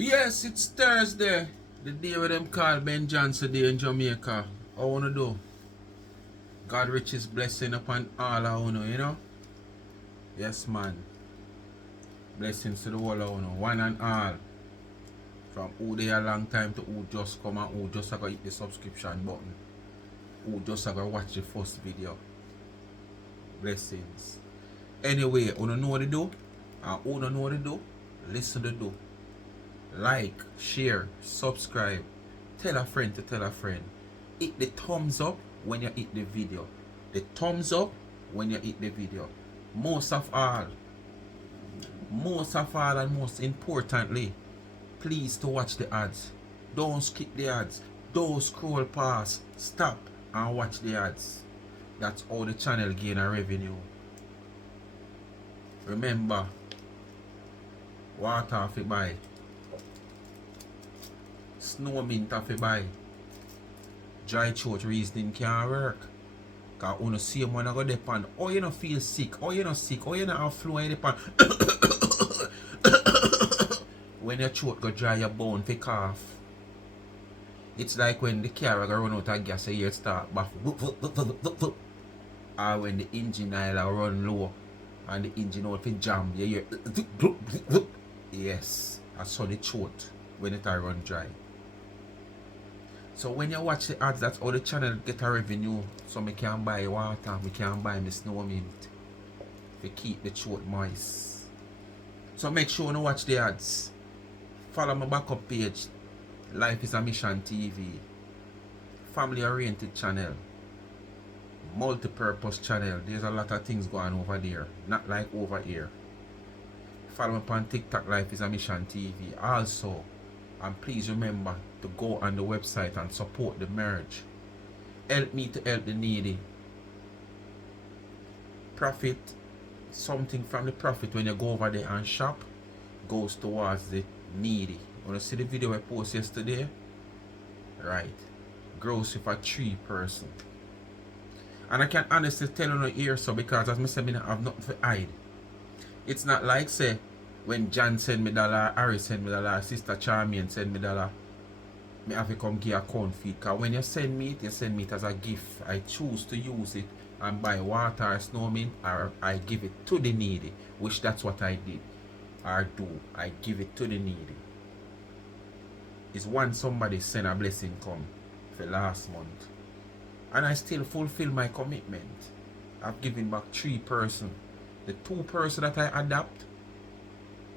Yes, it's Thursday. The day where them call Ben Johnson Day in Jamaica. I wanna do. God riches blessing upon all of you know? Yes, man. Blessings to the whole of you, one and all. From who they a long time to who just come and who just go hit the subscription button. Who just go watch the first video. Blessings. Anyway, you know what to do? And who don't know what to do? Listen to do. Like, share, subscribe, tell a friend to tell a friend. Hit the thumbs up when you hit the video. The thumbs up when you hit the video. Most of all and most importantly, please to watch the ads. Don't skip the ads. Don't scroll past. Stop and watch the ads. That's how the channel gain a revenue. Remember, water fi buy. Snow mint fi buy. Dry throat reasoning can't work. Cause you see when I go depend. Oh, you don't feel sick. Oh, you not sick. Oh, you not have flu. You depend. When your throat go dry, your bone fi cough. It's like when the car go run out of gas, you start baff. Or when the engine oil run low and the engine oil fi jam, you hear. Yes, that's how the throat when it run dry. So when you watch the ads, that's how the channel get a revenue. So me can buy water, me can buy me snow mint to keep the throat moist. So make sure you watch the ads. Follow my backup page, Life is a Mission TV, family oriented channel, multi-purpose channel. There's a lot of things going over there, not like over here. Follow me on TikTok, Life is a Mission TV. Also, and please remember to go on the website and support the merge. Help me to help the needy. Profit, something from the profit when you go over there and shop goes towards the needy. You want to see the video I posted yesterday? Right. Grocery for 3 person. And I can honestly tell you no here so because as I said, I have nothing to hide. It's not like say when John send me $, Harry send me $, Sister Charmian send me $, me have to come give account feed. Because when you send me it as a gift. I choose to use it and buy water or snow mint, or I give it to the needy, which that's what I did. Or do. I give it to the needy. It's when somebody send a blessing come for last month. And I still fulfill my commitment. I've given back 3 person. The 2 person that I adapt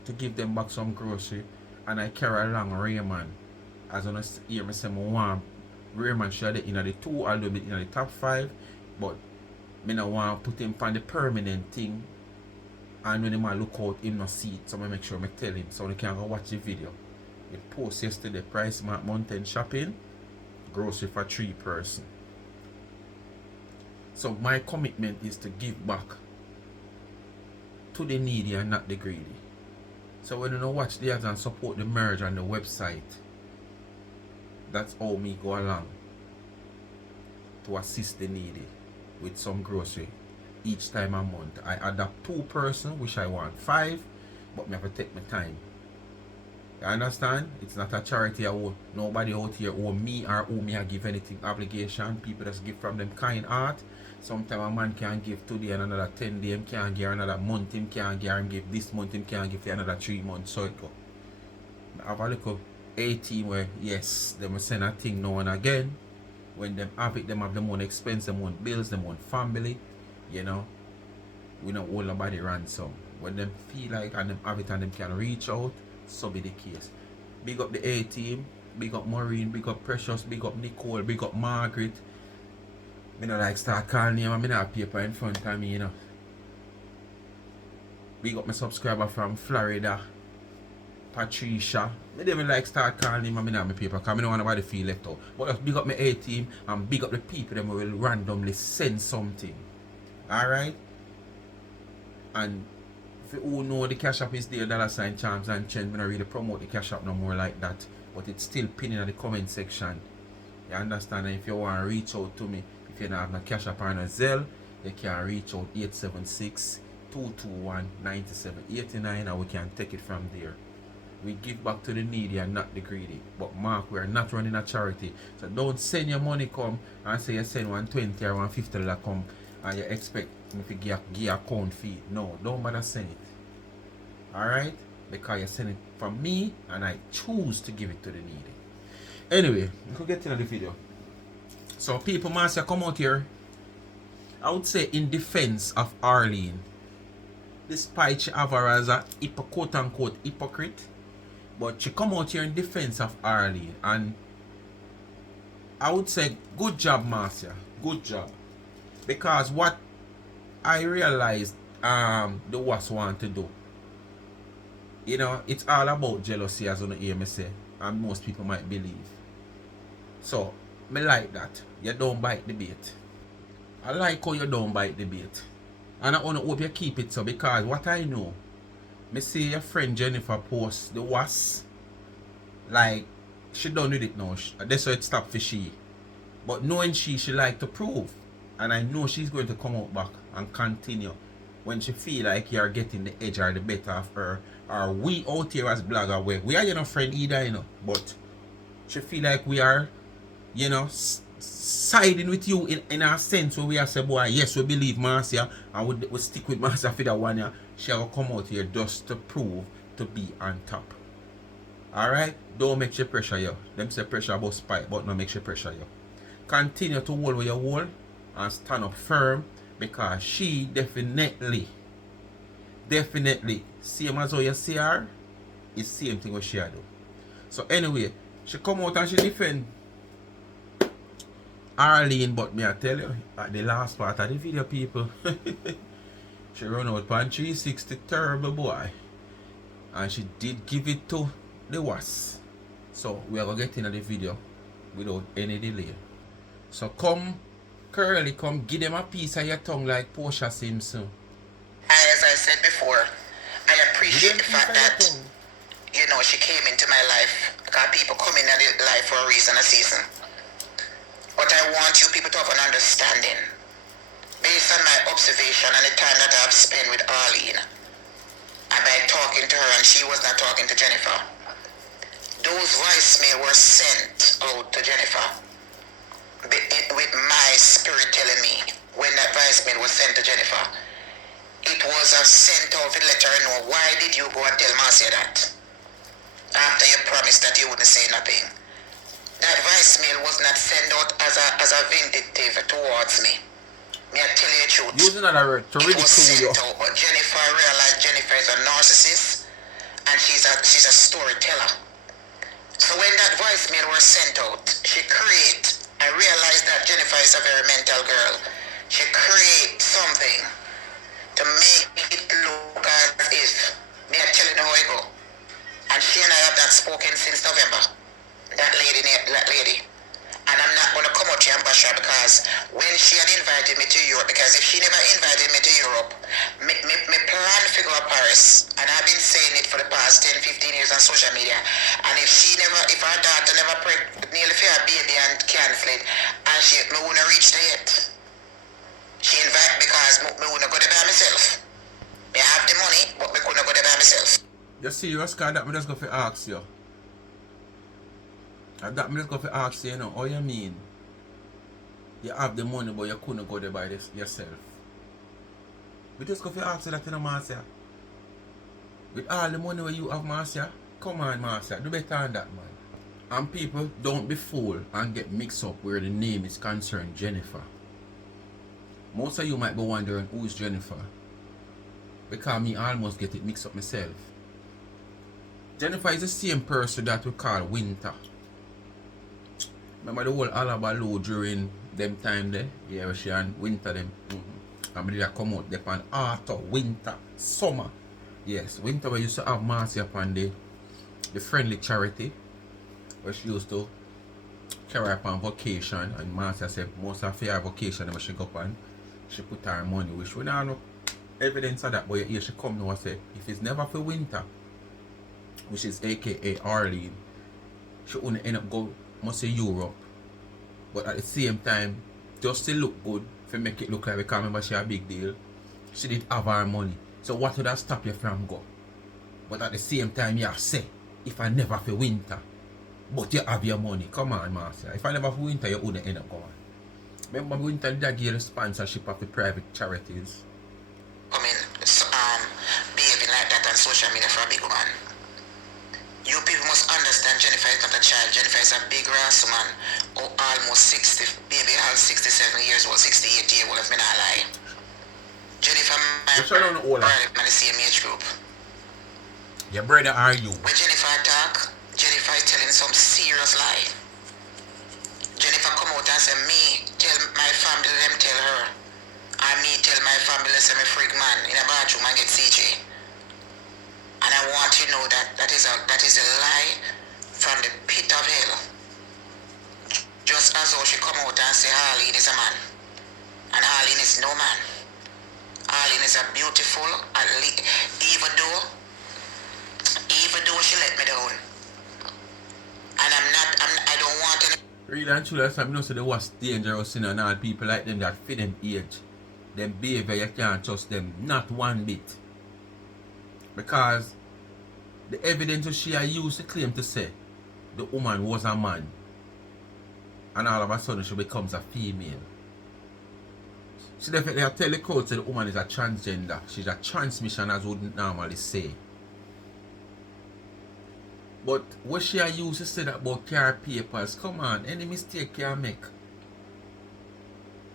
to give them back some grocery, and I carry along Raymond. As on hear me say I want Raymond should in the 2, although in the top 5, but I don't want to put him on the permanent thing. And when I look out, him no see it, so I make sure I tell him so he can go watch the video. It post yesterday, Price Mountain Shopping, grocery for 3 person. So my commitment is to give back to the needy and not the greedy. So when you watch the ads and support the merge on the website, that's how me go along to assist the needy with some grocery each time a month. I adapt 2 person, which I want 5, but me have to take my time. You understand? It's not a charity. Nobody out here owe me or owe me I give anything obligation. People just give from them kind heart. Sometimes a man can give today and another 10 days him can give, another month him can give, and give this month him can give for another 3 months. So it go. I have a little A-team where yes, they will send a thing now and again. When them have it, them have them own expense, them own bills, them own family. You know, we don't hold nobody ransom. When them feel like and them have it and them can reach out, so be the case. Big up the A-team, big up Maureen, big up Precious, big up Nicole, big up Margaret. Me not like start calling name and me not have paper in front of me, you know. Big up my subscriber from Florida, Patricia. Me don't even like start calling him and me not have my paper because I don't want nobody feel left out. But just big up my A-team and big up the people that will randomly send something. Alright? And if you all know the cash app is there, $ Charms and Chen, I don't really promote the cash app no more like that. But it's still pinned in the comment section. You understand? And if you want to reach out to me, if you don't have no cash app or no Zelle, you can reach out 876-221-9789 and we can take it from there. We give back to the needy and not the greedy. But Mark, we are not running a charity. So don't send your money come and say you send 120 or 150 dollar come and you expect me to give account fee. No, don't bother send it. Alright? Because you send it from me and I choose to give it to the needy. Anyway, we could get into the video. So people must come out here, I would say in defense of Arlene. Despite she have her as a quote unquote hypocrite. But she come out here in defense of Arlene. And I would say good job, Marcia. Good job. Because what I realized the Wasp want to do. You know, it's all about jealousy, as you hear me say. And most people might believe. So, me like that. You don't bite the bait. I like how you don't bite the bait. And I want to hope you keep it so, because what I know, me see your friend Jennifer post the Wasp. Like, she done with it now. That's why it stopped for she. But knowing she like to prove. And I know she's going to come out back and continue. When she feel like you're getting the edge or the better of her. Or we out here as blogger, we are your friend either, you know. But she feel like we are, you know, siding with you in a sense where we are say, boy, yes, we believe Marcia and we stick with Marcia for that 1 year. She will come out here just to prove to be on top. Alright? Don't make she pressure you. Them say pressure about spite, but no make she pressure you. Continue to hold where you hold and stand up firm, because she definitely, same as how you see her, is same thing what she do. So anyway, she come out and she defend Arlene, but me I tell you, at the last part of the video, people, she run out pan 360, terrible boy. And she did give it to the Wasp. So we are going to get into the video without any delay. So come, Curly, come give them a piece of your tongue like Portia Simpson. As I said before, I appreciate the fact that, you know, she came into my life. Because people come in life for a reason, a season. But I want you people to have an understanding, based on my observation and the time that I have spent with Arlene, and by talking to her and she was not talking to Jennifer. Those voicemails were sent out to Jennifer, with my spirit telling me when that voicemail was sent to Jennifer. It was sent out to let her know, why did you go and tell Marcia that? After you promised that you wouldn't say nothing. That voicemail was not sent out as a vindictive towards me. May I tell you the truth? Using another word to it was sent you. out, but Jennifer realized Jennifer is a narcissist and she's a storyteller. So when that voicemail was sent out, I realized that Jennifer is a very mental girl. She created something to make it look as if, may I tell you how I go? And she and I have not spoken since November. That lady. And I'm not going to come out here and bash her, because when she had invited me to Europe, because if she never invited me to Europe, me plan to go to Paris. And I've been saying it for the past 10-15 years on social media. And if her daughter never nearly for her baby and cancel it, and me wouldn't reach there yet. She invited because me wouldn't go there by myself. Me have the money, but me couldn't go there by myself. You serious, because that me just go to ask you. That me just go to ask you, you know, how you mean? You have the money, but you couldn't go there by yourself. We just go to ask you that, you know, Marcia. With all the money where you have, Marcia, come on, Marcia, do better than that, man. And people, don't be fooled and get mixed up where the name is concerned, Jennifer. Most of you might be wondering who's Jennifer, because me almost get it mixed up myself. Jennifer is the same person that we call Winter. Remember the whole Alabaloo during them time there? Yeah, she and Winter them. And they come out there on autumn, winter, summer. Yes, Winter we used to have Marcia upon the friendly charity, where she used to carry up on vacation, and Marcia said most of her vacation when she go up and she put her money, which we don't have no evidence of that, but here she come now and say if it's never for Winter, which is A.K.A. Arlene, she wouldn't end up go must say Europe, but at the same time just to look good, to make it look like, because remember she a big deal, she did have her money, so what would that stop you from go? But at the same time you say if I never for winter, but you have your money. Come on, Marcia. If I never for winter, you wouldn't end up going. Remember winter did give you the sponsorship of the private charities. I mean, behaving like that on social media for a big woman. You people must understand Jennifer is not a child. Jennifer is a big ass woman. Oh, almost 60, maybe 67 years old, 68 years old, if me not lie. Jennifer, my brother, in the same age group. Your brother are you? When Jennifer talk, Jennifer is telling some serious lie. Jennifer come out and say, me tell my family, them tell her. And me tell my family, say me freak man in a bathroom and get CJ. And I want you to know that is a lie from the pit of hell. Just as though she come out and say Arlene is a man. And Arlene is no man. Arlene is a beautiful, even though she let me down. And I don't want any. Really and truly, that's something say the worst dangerous in and all people like them that fit them age. Them behavior, you can't trust them, not one bit. Because the evidence she used to claim to say the woman was a man. And all of a sudden she becomes a female. She definitely tell the crowd that the woman is a transgender. She's a transmission as we would normally say. But what she used to say that about car papers, come on, any mistake can make.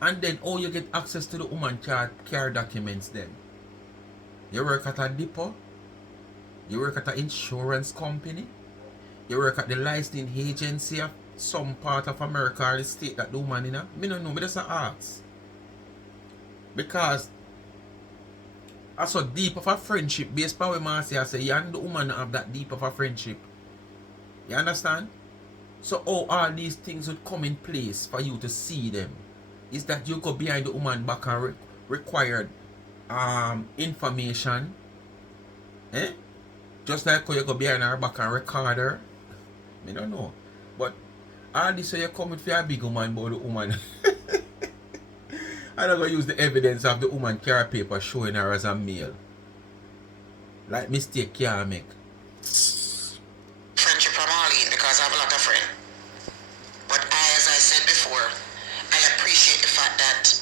And then how you get access to the woman car documents then? You work at a depot? You work at an insurance company? You work at the licensing agency of some part of America or the state that the woman in? I don't know, but just ask. Because I saw deep of a friendship based on what I say, you and the woman have that deep of a friendship. You understand? So how all these things would come in place for you to see them is that you go behind the woman back and required information. Just like how you go behind her back and record her. I don't know. But all this so you coming for a big woman about the woman. I'm not going to use the evidence of the woman car paper showing her as a male. Like mistake can't make. Friendship from Arlene because I have a lot of friends. But as I said before, I appreciate the fact that,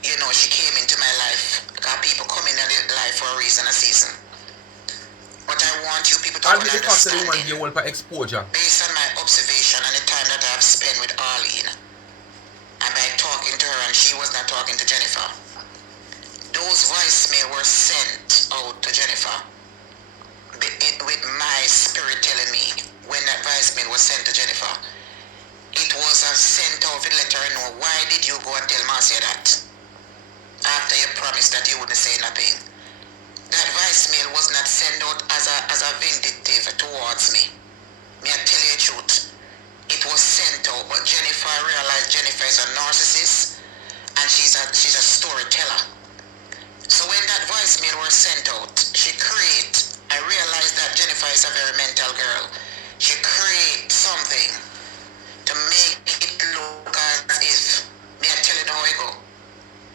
you know, she came into my life. Because people come in life for a reason, a season. But I want you people to understand exposure. Based on my observation and the time that I have spent with Arlene, and by talking to her and she was not talking to Jennifer, those voicemails were sent out to Jennifer with my spirit telling me when that voicemail was sent to Jennifer. It was sent out to let her know, why did you go and tell Marcia that? After you promised that you wouldn't say nothing. That voicemail was not sent out as a vindictive towards me. May I tell you the truth? It was sent out, but Jennifer realized Jennifer is a narcissist and she's a storyteller. So when that voicemail was sent out, I realized that Jennifer is a very mental girl. She created something to make it look as if, may I tell you how it go?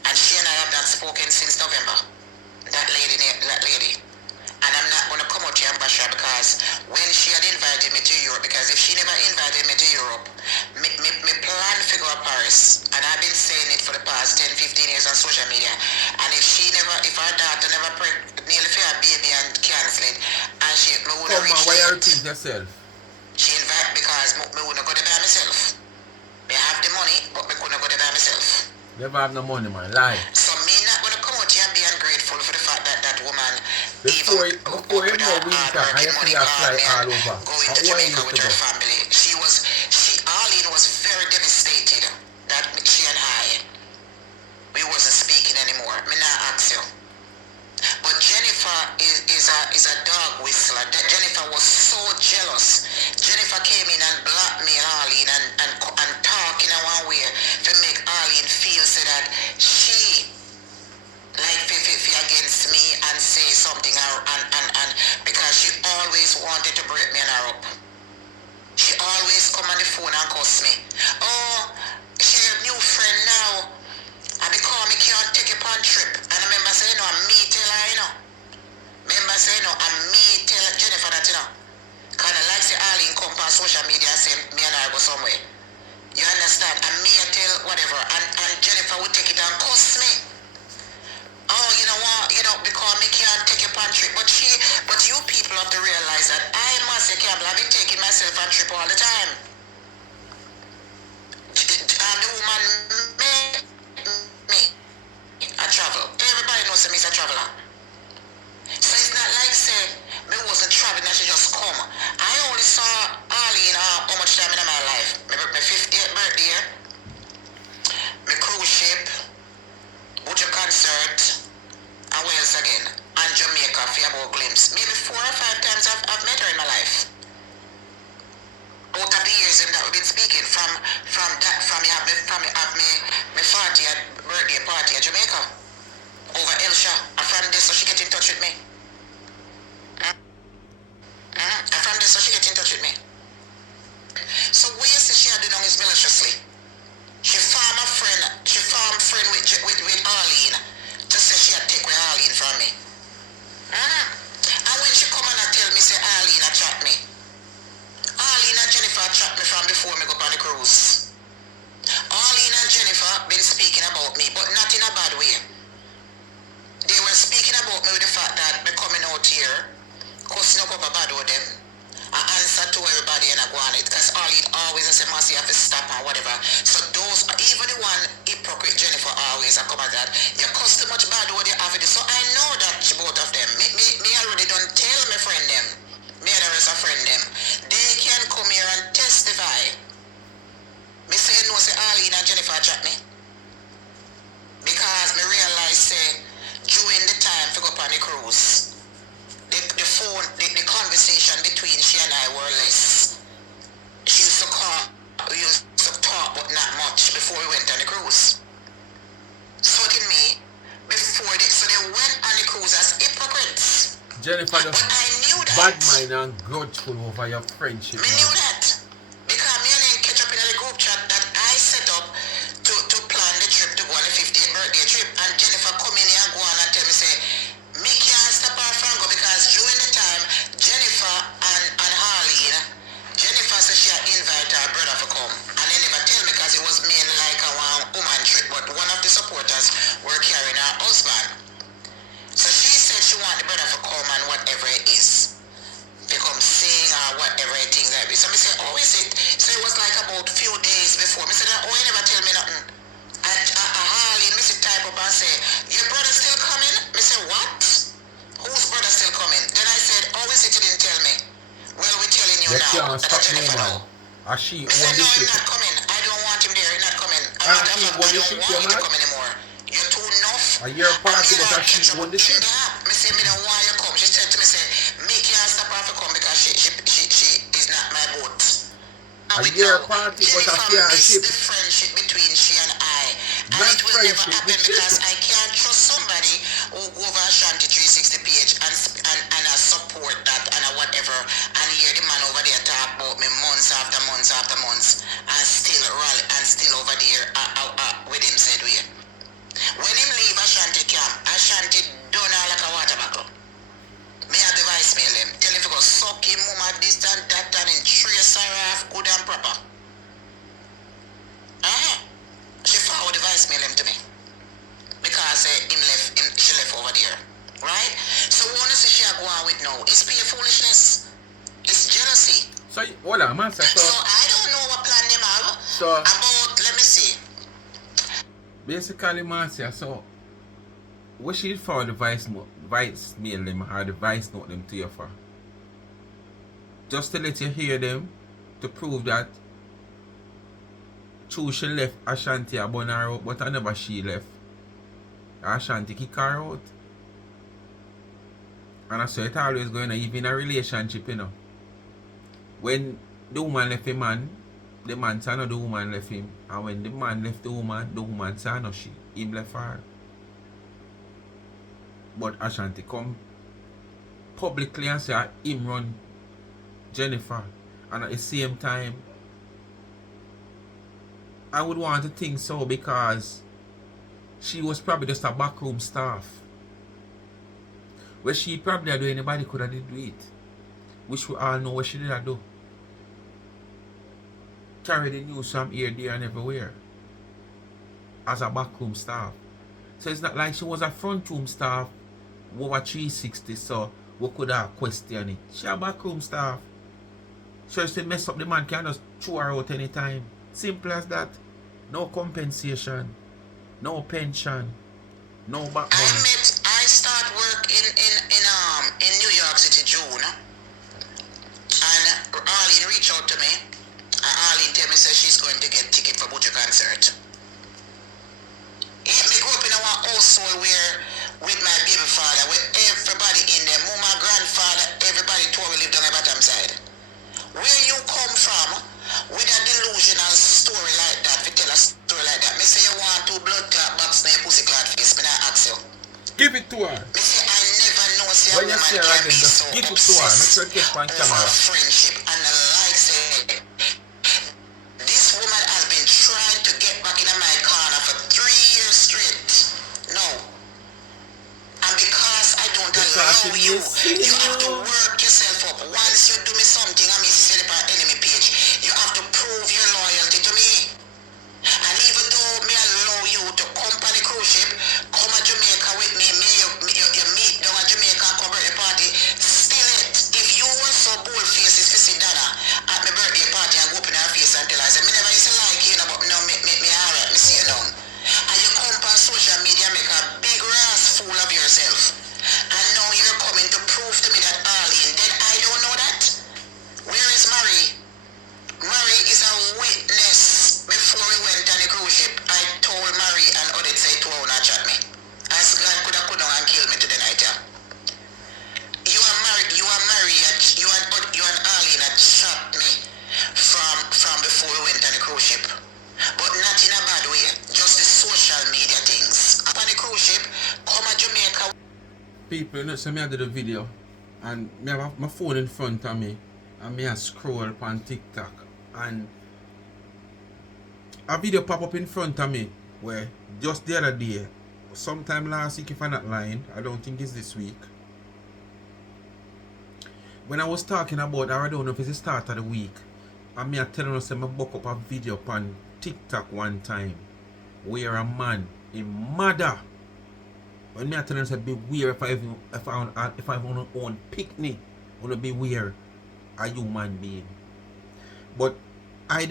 And she and I have not spoken since November. That lady. And I'm not going to come out here and bash her because when she had invited me to Europe, because if she never invited me to Europe, me plan to go to Paris. And I've been saying it for the past 10, 15 years on social media. And if her daughter never nearly for a baby and cancel it, and she would have reached why are you thinking yourself? She invited because me wouldn't go there by myself. Me have the money, but me couldn't go there by myself. Never have no money, man. Lie. So me not going to come out here and be ungrateful for the fact that that woman before you know winter, I have to fly all over. Going to Jamaica with her family. Arlene was very devastated that she and we wasn't speaking anymore. Me not ask you. But Jennifer is a dog whistler. Jennifer was so jealous. Jennifer came in and blackmailed Arlene and talk in a one way to make Arlene feel so that she like against me and say something and because she always wanted to break me and her up. She always come on the phone and cuss me. Oh, she a new friend now. And because me can't take you on trip. And I remember saying, no, I'm me tell her, you know. Remember saying, no, I'm me tell Jennifer that, you know. Because myself on trip all the time. And the woman made me a travel. Everybody knows me is a traveler. So it's not like say me wasn't traveling and she just come. I only saw Arlene how much time in my life. My 50th birthday, my cruise ship, Butcher concert, and Wales again, and Jamaica for about glimpse. Maybe 4 or 5 times I've met her in my life. Out of the years that we've been speaking, from me have my 40th birthday party at Jamaica over Elsha. And from this, so she get in touch with me. And from this, so she get in touch with me. So what you say she had done is maliciously. She formed friend with Arlene to say she had take away Arlene from me. And when she come and tell me say Arlene a chat me. Arlene and Jennifer chat me from before me go on the cruise. Arlene and Jennifer been speaking about me, but not in a bad way. They were speaking about me with the fact that me coming out here, cussing up a bad with them. I answer to everybody and I go on it. Because Arlene always say, Mercy, you have to stop and whatever. So those, even the one hypocrite Jennifer always come at that. You cuss too much bad what you have it. So I know that both of them. Me already don't tell my friend them. Me and the rest of friend them. They can come here and testify. Me say, you know, say Arlene and Jennifer chat me. Because me realize say, during the time to go on the cruise, the conversation between she and I were less. She used to call, we used to talk, but not much before we went on the cruise. So did me, so they went on the cruise as hypocrites. Jennifer But I knew that. bad mind and grudgeful over your friendship. Me knew that. Because me and them catch up in the group chat that I set up to plan the trip to go on the 50th birthday trip. And Jennifer come in here and go on and tell me, say, me can't stop her from go because during the time, Jennifer and Arlene, Jennifer said she had invited her brother to come. And they never tell me because it was mainly like a woman trip. But one of the supporters were carrying her husband. So she said she wanted the brother to come and whatever it is. They come sing or whatever it is that is. So I say, oh, is it? So it was like about a few days before. I said, oh, you never tell me nothing. And Arlene, I type up and say, your brother still coming? I say, what? Whose brother still coming? Then I said, oh, is it you didn't tell me? Well, we're telling you now. Can't stop no man. She I said, no, he's not coming. I don't want him there. He's not coming. I don't want you to come anymore. You're too enough. A year party, but she won the ship. I said, me don't want you to come. She said to me, say, me can't stop her to come because she is not my boat. A year party, but a ship. The friendship between she and I. And it will never happen because I can't trust somebody who go over Ashanti 360 page and support that and whatever and hear the man over there talk about me months after months after months and still rally and still over there with him said we. When him leave Ashanti camp, Ashanti done her like a water buckle. Me have the voicemail him, tell him to go suck him mama this and that and then trace her off good and proper. She forward the voicemail him to me. Because she left over there. Right? So what is she go on with now? It's pure foolishness. It's jealousy. So hold on, man. So I don't know what plan them have. So about, let me see. Basically, Marcia, so what she for the voicemail them or the voice note them to you for? Just to let you hear them to prove that true she left Ashanti a bun her out, but I never she left. Ashanti kick her out. And I saw it always going on, even in a relationship, you know. When the woman left a man, the man saw no the woman left him. And when the man left the woman saw no she. Him left her. But Ashanti come publicly and say him run Jennifer. And at the same time, I would want to think so because she was probably just a backroom staff. Where she probably do anybody could have did do it. Which we all know what she did do. Carry the news from here, there and everywhere. As a backroom staff. So it's not like she was a front room staff over 360, so we could have questioned it. She a backroom staff. So if they mess up, the man can just throw her out anytime. Simple as that. No compensation, no pension, no backbone. I start work in New York City June, and Arlene reached out to me, and Arlene tell me say she's going to get ticket for Butcher concert. Yeah, me grew up in a household where with my baby father, with everybody in there, my grandfather, everybody told we lived on the bottom side. Where you come from with a delusional story like that, if you tell a story like that, me say you want two blood clot box in your pussy clot face, me not ask you. Give it to her. Me say I never know say When a you woman see her can again, be just so give it to her. Make sure obsessed it gets on over camera. friendship and the like say this woman has been trying to get back in my corner for 3 years straight. No. And because I don't allow you, you have to work yourself up. Once you do me something, I mean, set up an enemy page, you have to prove your loyalty to me. And even though me allow you to come on the cruise ship, come to Jamaica with me, you meet down at Jamaica and come birthday party, still it. If you were so bold faces for see Dana at my birthday party and go up in her face and tell her, I say, me never used to like you, but now me alright, me see you now. And you come on social media, make a big ass fool of yourself. And now you're coming to prove to me that Arlene, then I don't know that. Where is Marie? Marie is a witness. Before we went on the cruise ship, I told Marie and Odette say to her not chat me. As God could have come down and kill me to the night, yeah. You and Marie, you and Arlene had shot me from before we went on the cruise ship. But not in a bad way, just the social media things. Up on the cruise ship, come to Jamaica. People, you know, so me I did a video and me have my phone in front of me and me I scroll on TikTok and a video pop up in front of me where just the other day, sometime last week if I'm not lying, I don't think it's this week, when I was talking about, I don't know if it's the start of the week, and me I telling us I book up a video on TikTok one time where a man, a mother, when me I telling us beware if I want to own picnic, want to beware a human being. But I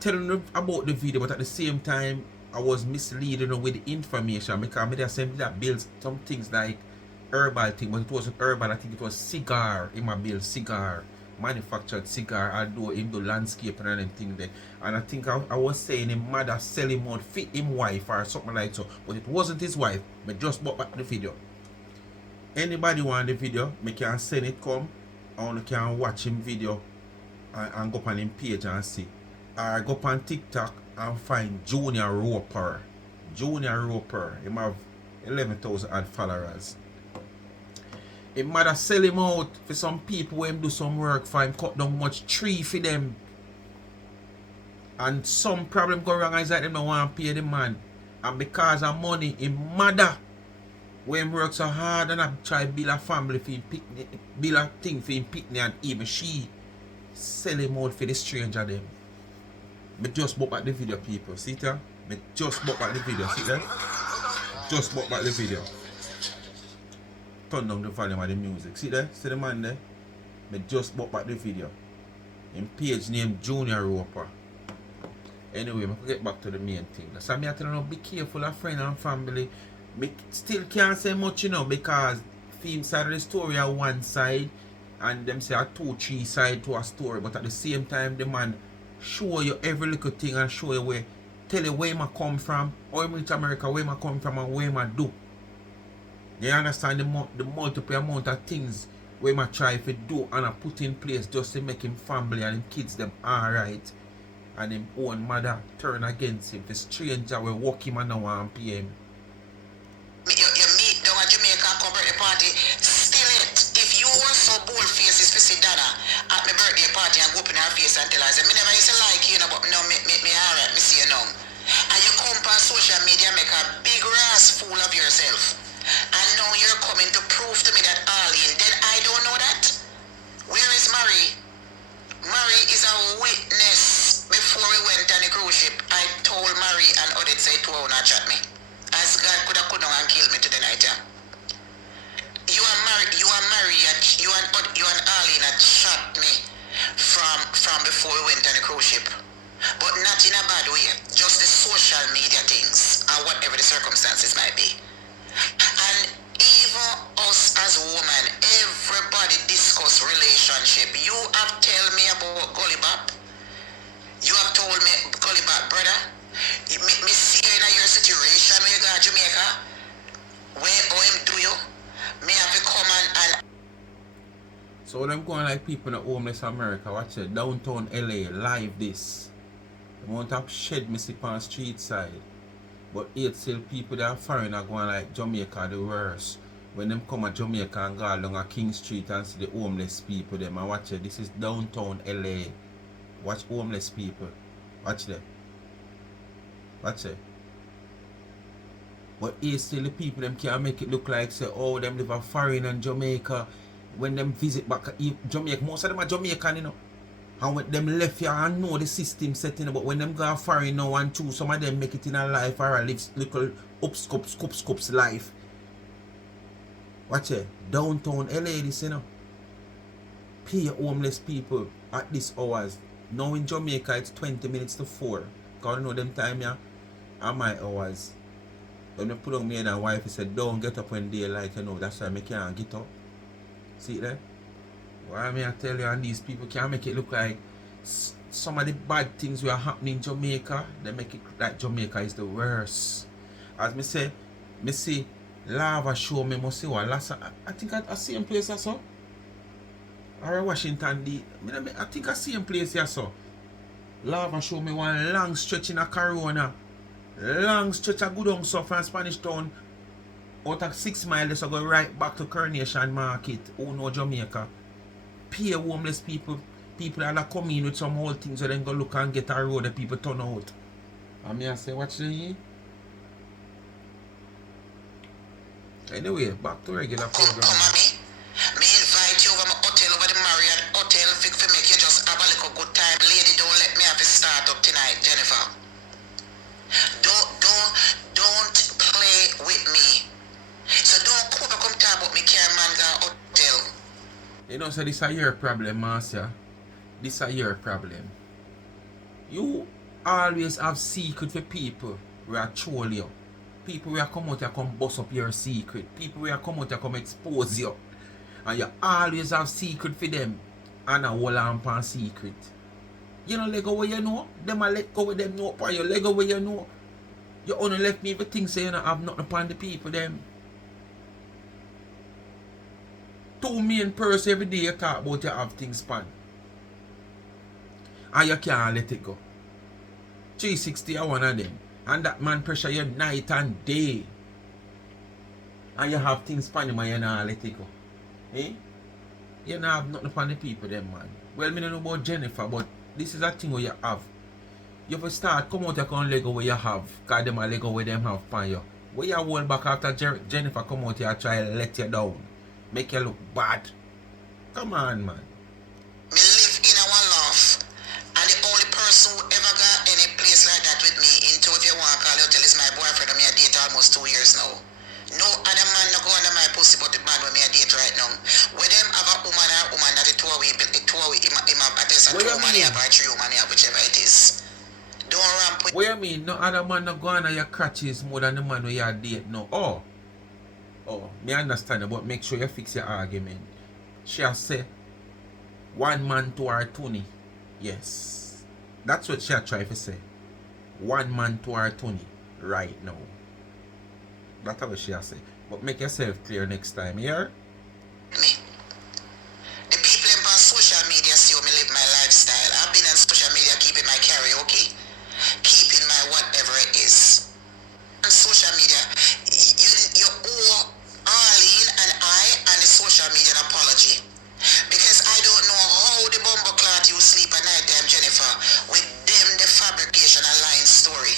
telling them about the video, but at the same time I was misleading them with the information because I said that builds some things like herbal thing, but it wasn't herbal. I think it was cigar. In my build cigar, manufactured cigar. I do him do landscape and everything there. And I think I was saying his mother sell him out fit him wife or something like so, but it wasn't his wife. I just bought back the video. Anybody want the video, me can send it come, or you can watch him video and go on him page and see. Or go on TikTok and find Junior Roper. Junior Roper. He have 11,000 odd followers. His mother sell him out for some people when him do some work for him, cut down much tree for them. And some problem go wrong is that them don't want to pay the man. And because of money, his mother, when him work so hard and I try build a family for him picnic, build a thing for him picnic, and even she sell him out for the stranger them. Me just bought back the video, people. See that? Me just bought back the video. See that? Just bought back the video. Turn down the volume of the music. See that? See the man there? Me just bought back the video. In page name Junior Roper. Anyway, I get back to the main thing. That's why I tell you, be careful of friends and family. Me still can't say much, you know, because film side of the story are one side and them say a 2-3 side to a story, but at the same time the man show you every little thing and show you where, tell you where I come from, how I reach America, where I come from and where I do. You understand the multiple amount of things where I try to do and I put in place just to make him family and him kids them alright. And him own mother turn against him. The stranger will walk him and now and pay him. You meet down at Jamaica and come birthday party, still it. If you were so bold faces for see Dana at my birthday party and go up in her face and tell her, me never used to like you, but now me alright, me see you now. And you come on social media make a big ass fool of yourself. And now you're coming to prove to me that Arlene, then I don't know that. Where is Marie? Marie is a witness. Before we went on the cruise ship, I told Marie and Odette say to her not chat me. As God could have come down and kill me to the night, yeah. You and Arlene had shot me from So them going like people in the homeless America, watch it, downtown LA, live this. The amount of shed me see on street side. But yet still people that are foreign are going like Jamaica the worst. When them come at Jamaica and go along a King Street and see the homeless people them, and watch it, this is downtown LA. Watch homeless people. Watch them. Watch it. But here still the people them can't make it look like say, oh, them live a foreign in Jamaica. When them visit back Jamaica, most of them are Jamaican, you know. And when them left here and know the system setting, but when them go foreign now and too, some of them make it in a life or a little upscopes life. Watch it. Downtown LA this, you know. Pay homeless people at these hours. Now in Jamaica it's 20 minutes to 4. Because you know them time here are my hours. When I put on me and my wife, he said, don't get up when daylight, you know. That's why I can't get up. See it there? Why may I tell you, and these people can't make it look like some of the bad things were happening in Jamaica. They make it like Jamaica is the worst. As me say, me see Lava show me must see what last I think I same place I saw. Or Washington D. I think I same place I saw. Lava show me one long stretch in a Corona. Long stretch of good so from Spanish Town. Out of 6 miles, I go right back to Coronation Market. Oh no, Jamaica. Pay homeless people that come in with some whole things so then go look and get a road that people turn out. And me I say, watch the anyway, back to regular program. Come on me. Me invite you over my hotel over the Marriott Hotel for make you just have a little good time. Lady, don't let me have to start up tonight, Jennifer. Don't play with me. So don't come talk about me care man go hotel. You know, so this is your problem, Marcia. This is your problem. You always have secret for people who are troll you. People who come out and come bust up your secret. People who come out and come expose you. And you always have secret for them. And a whole lamp and secret. You know, let go where you know. Them a let go with them know upon you. Let go where you know. You only left me with things so you don't have nothing upon the people them. 2 main person every day you talk about you have things span. And you can't let it go. 360 are one of them. And that man pressure you night and day. And you have things span him and you not let it go. Eh? You don't have nothing upon the people them, man. Well, I don't know about Jennifer, but this is a thing where you have. You have to start come out and come Lego where you have. Because them are Lego where them have upon you. Where you hold back after Jennifer come out here and try to let you down. Make you look bad. Come on, man. Me live in our laugh. And the only person who ever got any place like that with me into if you want to call hotel is my boyfriend and me a date almost 2 years now. No other man no go under my pussy but the man with me a date right now. When them have a woman that the two away I guess a 2 woman here or 3 woman here, whichever it is. Don't ramp with. What you mean? No other man no go under your crutches more than the man where you date no. Oh, me understand it, but make sure you fix your argument. She has said 1 man to her 20. Yes. That's what she has tried to say. 1 man to her 20 right now. That's what she has said. But make yourself clear next time, yeah? Me. The people in my social media see how me live my lifestyle. I've been on social media keeping my karaoke, keeping my whatever it is. On social media, you owe Arlene and I and the social media an apology. Because I don't know how the bumble clot you sleep at night time, Jennifer, with them the fabrication and lying story.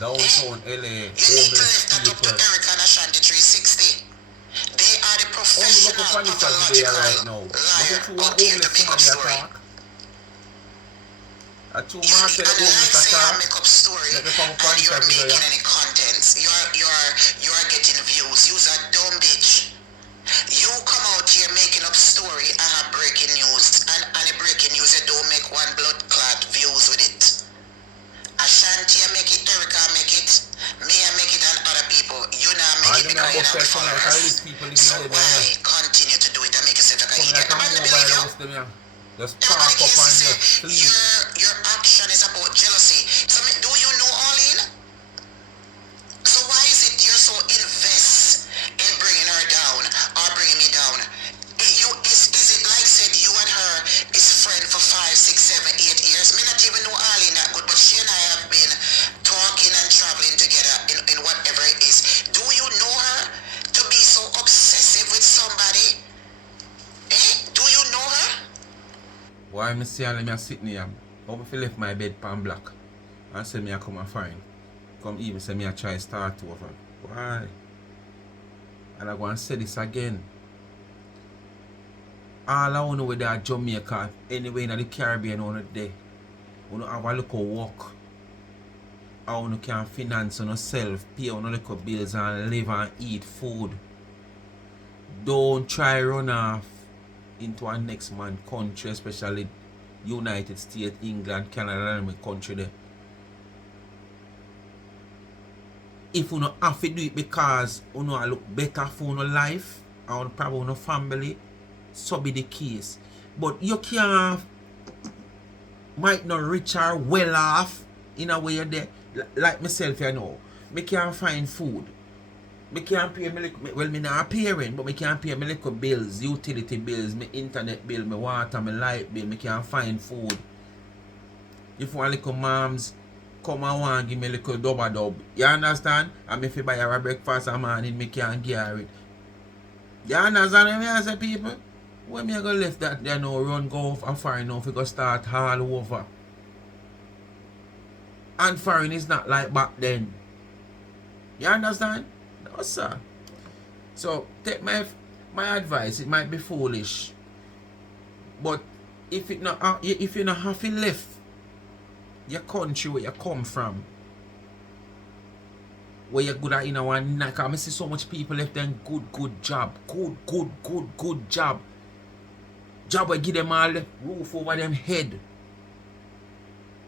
Downtown LA. You need to lift that up to A.K.A and Ashanti 360. They are the professional pathological right now. liar out here to make up story. You analyze a make up story and you're making any contents. You're getting views. You're a dumb bitch. You come out here making up story and have breaking news. And the breaking news you don't make one blood clot views with it. Ashanti make it, A.K.A make it, me I make it and other people. You now make it because you have the followers. So why continue to do it and make yourself like an idiot? Nobody believe you. Just park up and just sleep. Your action is about jealousy. So do you know Arlene? So why is it you're so invest in bringing her down or bringing me down? Is it like said you Why me see all me sitting here? How me feel left my bed pan black and say me a come and find. Come even say me a try start over. Why? And I go and say this again. All I want to know with that Jamaica, anyway in the Caribbean on the day. You have a little work. How you can finance on yourself, pay on little bills and live and eat food. Don't try run off into a next man country, especially United States, England, Canada, and my country there. If you don't have to do it because you know look better for your life and probably your family, so be the case. But you can't, might not rich or well off in a way there. Like myself, you know, me can't find food. Me can't pay me, well, me not a parent, but me can't pay me little bills, utility bills, my internet bill, my water, my light bill. Me can't find food. If one little moms come and want give me a little dub, you understand? And if you buy a breakfast a morning, me can't get it. You understand what I say, people? When me go left that there now, run go off and foreign now, we go start all over. And foreign is not like back then. You understand? No, sir. So take my advice. It might be foolish, but if you not have to left your country where you come from, where you're good at, you know, one night, I see so much people left them good job, good job where give them all the roof over them head.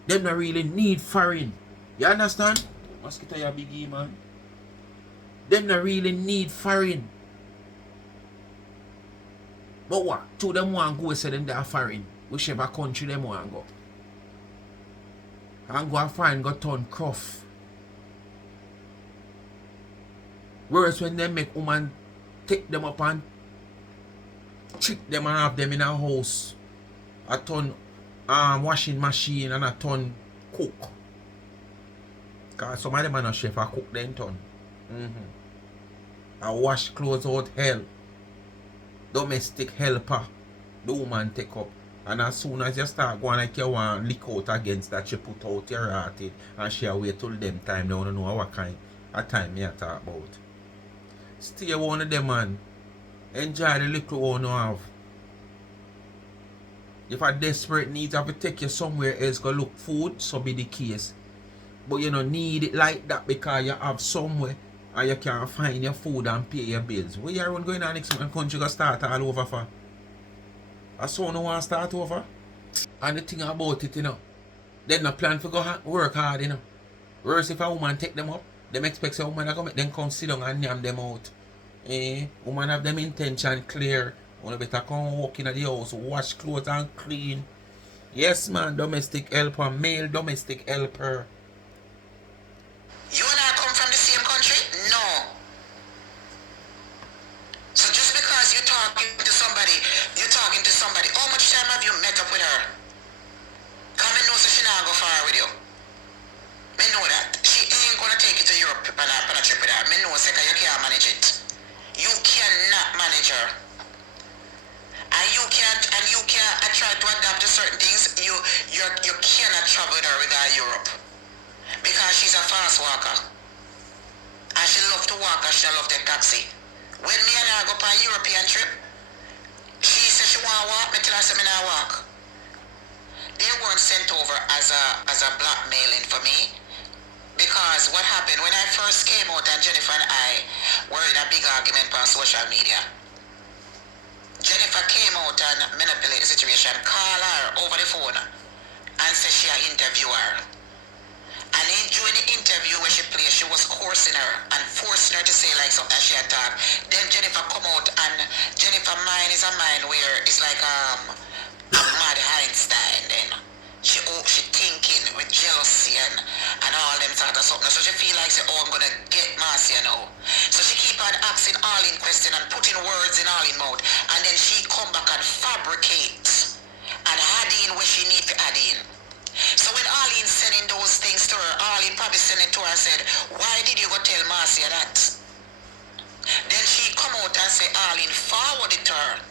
Them not really need foreign. You understand? Mosquito ya biggie, man. Them not really need foreign. But what? Two them want go say them they are foreign. Whichever country them want go. And go and foreign go turn cruff. Whereas when they make woman take them up and trick them and have them in a house, a ton washing machine and a ton cook. Cause some of them are not chef, a cook them ton. A wash clothes out hell. Domestic helper. The woman take up. And as soon as you start going like you want lick out against that, you put out your hearted and she wait till them time. They don't know what kind of time you talk about. Stay one of them, man. Enjoy the little one you have. If a desperate needs have to take you somewhere else go look food, so be the case. But you don't need it like that because you have somewhere and you can't find your food and pay your bills. Where you are going on next month country go start all over for? I saw no one start over. And the thing about it, you know, they no plan for go work hard, you know. Worse if a woman take them up, them expect a woman to come, then come sit down and yam them out. Woman have them intention clear. One better come walk in the house, wash clothes and clean. Yes, man, domestic helper, male domestic helper. You and I come from the same country? No. So just because you're talking to somebody, how much time have you met up with her? Come and know so she not go far with you. Me know that. She ain't gonna take you to Europe on a trip with her. Me know say you can't manage it. You cannot manage her. And you can't try to adapt to certain things. You cannot travel with her without Europe. Because she's a fast walker. And she love to walk and she love to take taxi. When me and her go on a European trip, she said she want to walk, me tell her say me not walk. They weren't sent over as a blackmailing for me. Because what happened when I first came out and Jennifer and I were in a big argument on social media. Jennifer came out and manipulated the situation, call her over the phone and said she had interview her. And during the interview when she played, she was coercing her and forcing her to say like something she had talked. Then Jennifer come out and Jennifer mind is a mind where it's like a mad Einstein then. She thinking with jealousy and all them sort of something. So she feel like say, oh, I'm gonna get Marcia now. So she keep on asking Arlene question and putting words in Arlene mouth. And then she come back and fabricate and add in where she need to add in. So when Arlene sending those things to her, Arlene probably sent it to her and said, why did you go tell Marcia that? Then she come out and say Arlene forwarded to her.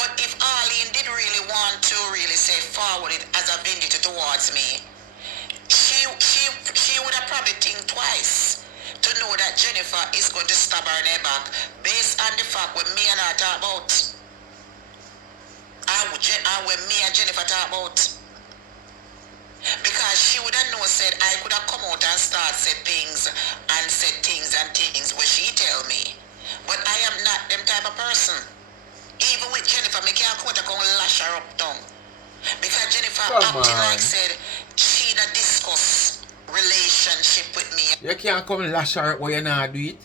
But if Arlene did really want to really say forward it as a vendetta towards me, she would have probably think twice to know that Jennifer is going to stab her in her back based on the fact what me and her talk about. And when me and Jennifer talk about. Because she would have known said I could have come out and start said things where she tell me. But I am not them type of person. Even with Jennifer, me can't come out and lash her up tongue. Because Jennifer acting like said she not discuss relationship with me. You can't come lash her up where you not do it.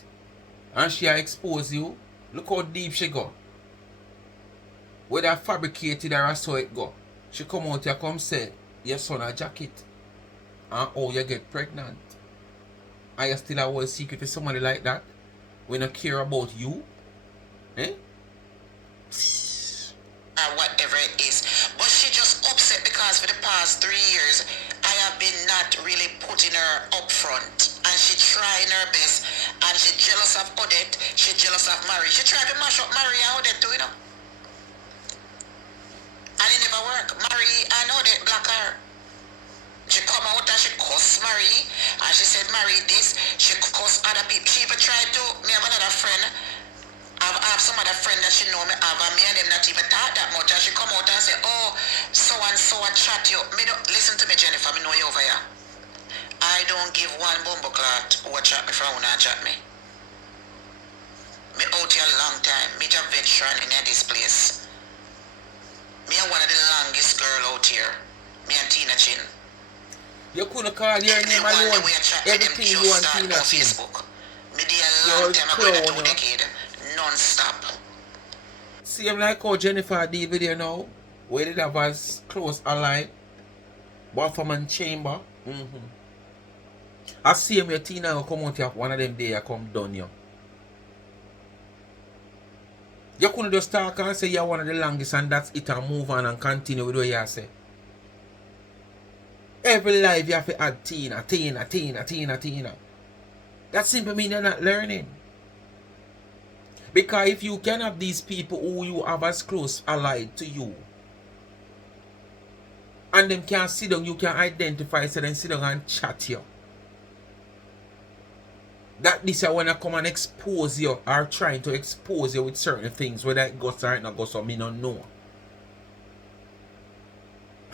And she expose you. Look how deep she go. Whether fabricated or so it go. She come out here come say your son a jacket. And how you get pregnant. Are you still a whole secret to somebody like that? We not care about you? Eh? Whatever it is. But she just upset because for the past 3 years I have been not really putting her up front. And she trying her best. And she jealous of Odette. She jealous of Mary. She tried to mash up Mary and Odette too, you know. And it never worked. Mary and Odette block her. She come out and she cuss Mary. And she said Mary this. She cuss other people. She even tried to, me have another friend. I have some other friend that she know me have, and me and them not even talk that much. And she come out and say, oh, so and so I chat you. Me don't listen to me, Jennifer, me know you over here. I don't give one bumbo clot who chat me from who not chat me. Me out here a long time. Me a veteran in this place. Me are one of the longest girl out here. Me and Tina Chin. You couldn't call your name alone. Everything you want Tina Chin. Me did a long time ago, 2 decades. Non-stop. Same like how Jennifer did video now, where did have us close ally, Bufferman chamber. I see him, your Tina will come out here one of them days I come done you. You couldn't just talk and say you're one of the longest and that's it and move on and continue with what you say. Every life you have to add Tina. That simply means you're not learning. Because if you can have these people who you have as close allied to you, and them can sit down, you can identify, so then sit down and chat you. That this I wanna come and expose you or trying to expose you with certain things, whether it goes or it not goes, so me don't know.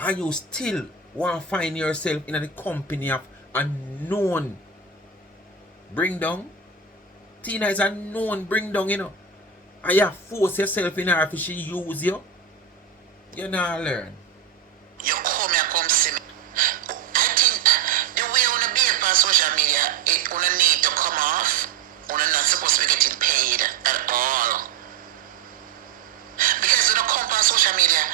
And you still want to find yourself in the company of a known bring down. Tina is a known bring down, you know. And you force yourself in her if she use you. You not learn. You come here, come see me. I think the way you wanna be on social media, it wanna need to come off. Wanna not supposed to be getting paid at all. Because you don't come on social media,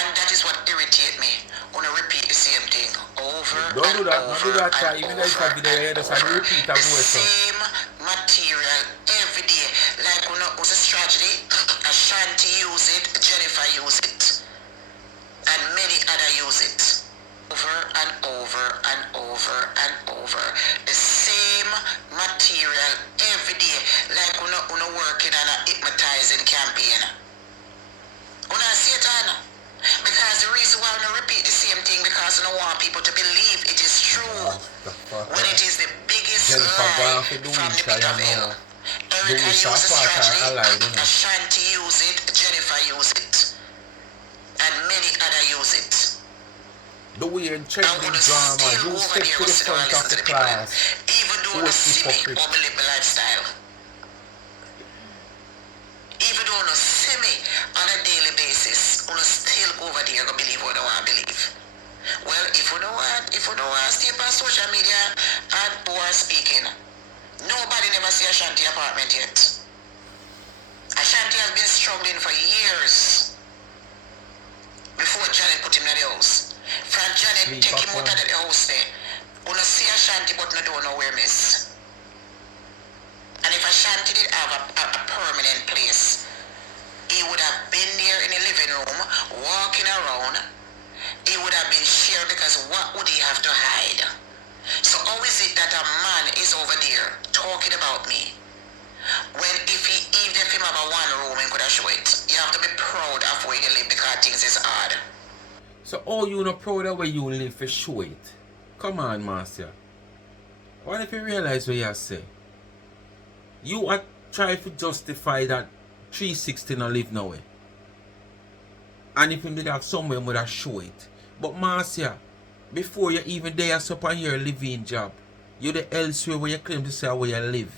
and that is what irritates me. Wanna repeat the same thing over don't and do that, over don't do that, and even over though it's a video, you just have to repeat that the voice. same material every day. Like when it was a strategy, Ashanti use it, Jennifer use it, and many other use it. Over and over and over and over. The same material every day. Like when you're working on a hypnotizing campaign. When I see it on, because the reason why I don't repeat the same thing, because I don't want people to believe it is true. When it is the biggest lie from the pit of hell. Erica use the strategy, Ashanti use it, Jennifer use it, and many other use it. The way in trending drama, you step to the front of the class. Even though you see me or live my lifestyle. Even though you see me on a daily basis, you still go over there and believe what you want to believe. Well, if you don't want to stay on social media and poor speaking, nobody never see Ashanti apartment yet. Ashanti has been struggling for years before Janet put him in the house. From Janet take him out of the house there. You don't see Ashanti but no don't know where miss. And if Ashanti did have a permanent place, he would have been there in the living room, walking around. He would have been shared, because what would he have to hide? So how is it that a man is over there talking about me? When even if him have a one room, he could have show it. You have to be proud of is odd. So how you not proud of where you live for show it? Come on, Marcia. What if you realize what you say? You are trying to justify that 360 not live nowhere. And if you did have somewhere, would have show it. But Marcia, before you even there up on your living job, you're the elsewhere where you claim to say where you live.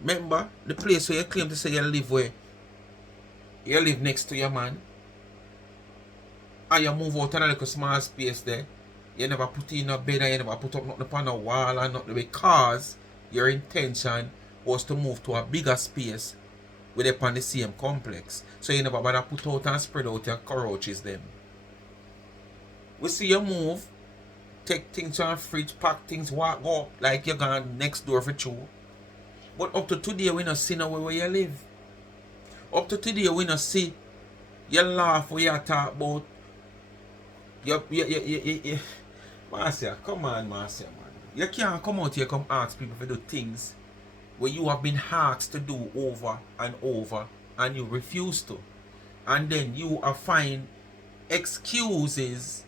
Remember the place where you claim to say you live, where you live next to your man, and you move out of a little small space there. You never put in a bed and you never put up nothing upon a wall and nothing, because your intention was to move to a bigger space with upon the same complex. So you never bother put out and spread out your couches them. We see you move, take things to a fridge, pack things, walk up like you're gone next door for two. But up to today we not see nowhere where you live. Up to today we not see you laugh when you talk about you. Marcia, come on, Marcia, man. You can't come out here come ask people to do things where you have been asked to do over and over and you refuse to. And then you are find excuses,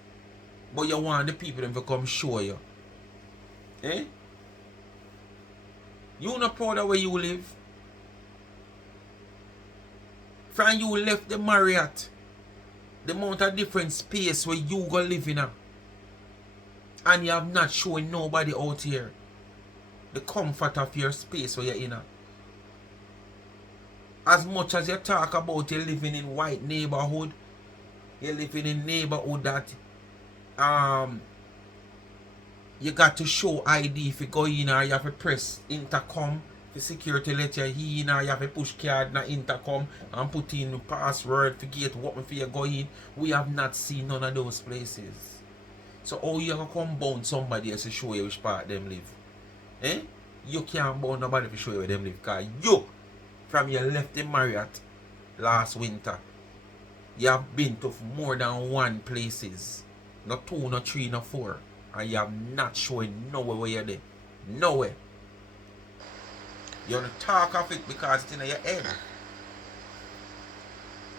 but you want the people them to come show you. Eh? You not proud of where you live? From you left the Marriott, the amount of different space where you go live in, and you have not shown nobody out here the comfort of your space where you're in. As much as you talk about you living in white neighborhood, you're living in neighborhood that you got to show ID if you go in, or you have to press intercom for security let you in, or you have to push card in the intercom and put in the password to get what for you go in. We have not seen none of those places. So how you gonna come bound somebody else to show you which part them live? Eh? You can't bound nobody to show you where them live, because you, from you left the Marriott last winter, you have been to more than one places. Not two, not three, not four. And you have not showing nowhere where you're there. Nowhere. You want to talk of it because it's in your head.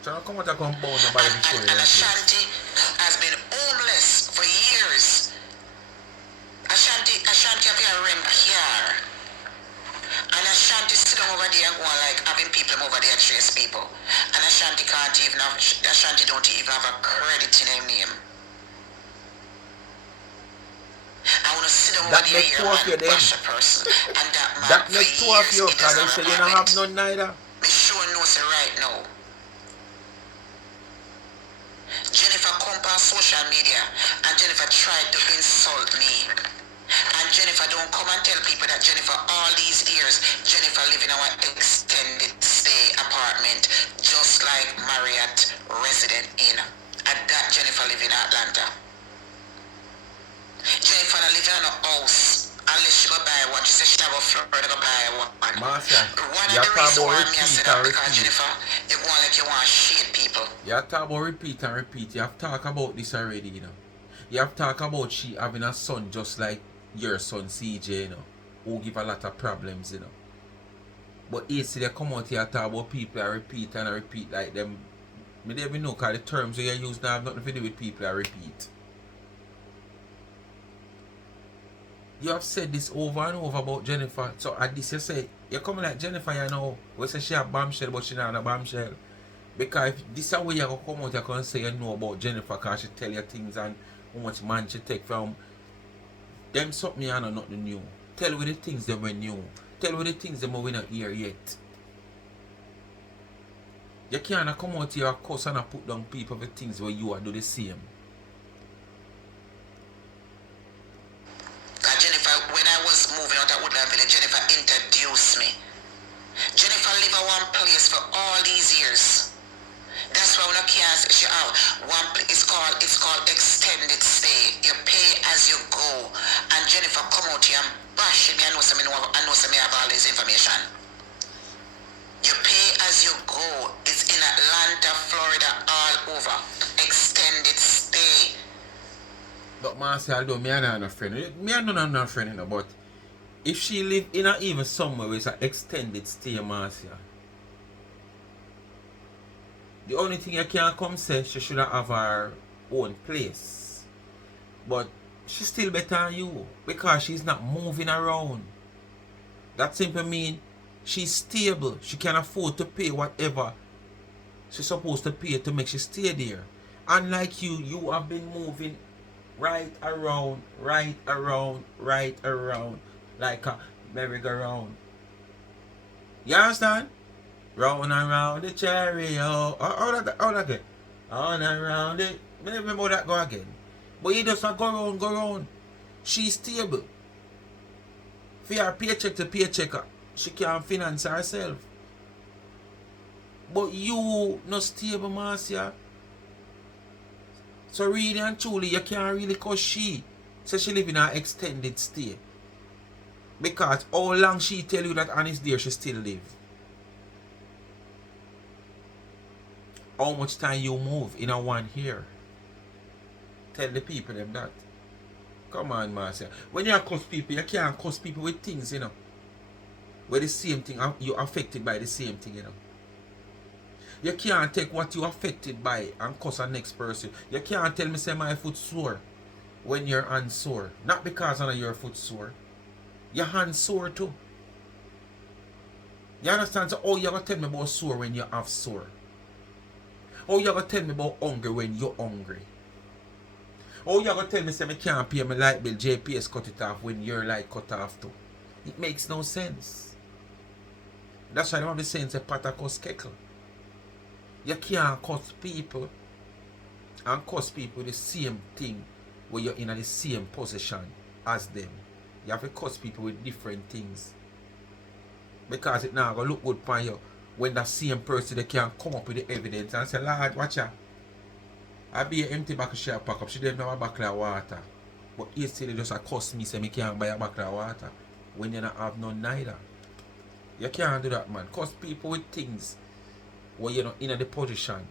So don't come out and come bound nobody to show you And Ashanti has been homeless for years. Ashanti have a rent here. And Ashanti sit down over there and go on like having people over there trace people. And Ashanti don't even have a credit in her name. I want to sit down over there and bash a person. And that man make two of you, because they say you don't have none neither. Me sure knows it right now. Jennifer come on social media and Jennifer tried to insult me. And Jennifer don't come and tell people that Jennifer all these years, Jennifer live in our extended stay apartment, just like Marriott resident in. And that Jennifer live in Atlanta. Jennifer not live in a house unless she go buy one. She said she have a Florida go buy one. Master, one of the reasons why I said that because Jennifer, you go on like you want to shade people. You have to talk about repeat and repeat. You have to talk about this already, you know. You have to talk about she having a son just like your son CJ, you know, who give a lot of problems, you know. But AC they come out here and talk about people and repeat like them. Me never know, because the terms you use now have nothing to do with people and repeat. You have said this over and over about Jennifer. So at this you say, you're coming like Jennifer, you know, we say she a bombshell, but she not a bombshell. Because if this is the way you're going to come out, you're going to say you know about Jennifer, because she tell you things and how much man she take from them something you know nothing new. Tell me the things them were new. Tell me the things them we not hear yet. You can't come out here and cuss and put down people for things where you are do the same. Jennifer, when I was moving out of Woodland Village, Jennifer introduced me. Jennifer lived in one place for all these years. That's why when I can't say she have one place, it's called extended stay. You pay as you go. And Jennifer come out here and bash me. I know some have all this information. You pay as you go. It's in Atlanta, Florida, all over. Extended stay. But Marcia, although me and her no friend, me and no friend, you know, but if she live in a even somewhere where it's an extended stay, Marcia, The only thing you can come say, she should have her own place. But she's still better than you because she's not moving around. That simply means she's stable. She can afford to pay whatever she's supposed to pay to make she stay there. Unlike you, you have been moving right around, right around, right around like a merry-go-round. You understand? Round and round the chariot. How that get? On and round it. I don't remember how that go again. But you just go round. She's stable. For her paycheck to paycheck, she can finance herself. But you not stable, Marcia. So really and truly, you can't really cause she. So she live in an extended stay. Because how long she tell you that Anne is there, she still live. How much time you move in a 1 year? Tell the people them that. Come on, Marcia. When you cuss people, you can't cuss people with things, you know. Where the same thing, you're affected by the same thing, you know. You can't take what you're affected by and cuss the next person. You can't tell me say my foot sore when your hand sore. Not because of your foot sore. Your hand sore too. You understand? So how you gonna tell me about sore when you have sore? How you gonna tell me about hungry when you're hungry? How you gonna tell me say I can't pay my light bill, JPS cut it off when your light cut off too? It makes no sense. That's why I don't be saying say pata cuss keckle. You can't cuss people and cuss people the same thing where you're in the same position as them. You have to cuss people with different things. Because it now gonna look good for you when that same person they can come up with the evidence and say, Lord, watch out. I be an empty bottle she pack up. She didn't have a bottle of water. But you still just a cuss me say me can't buy a bottle of water when you don't have none neither. You can't do that, man. Cuss people with things where you're not in the position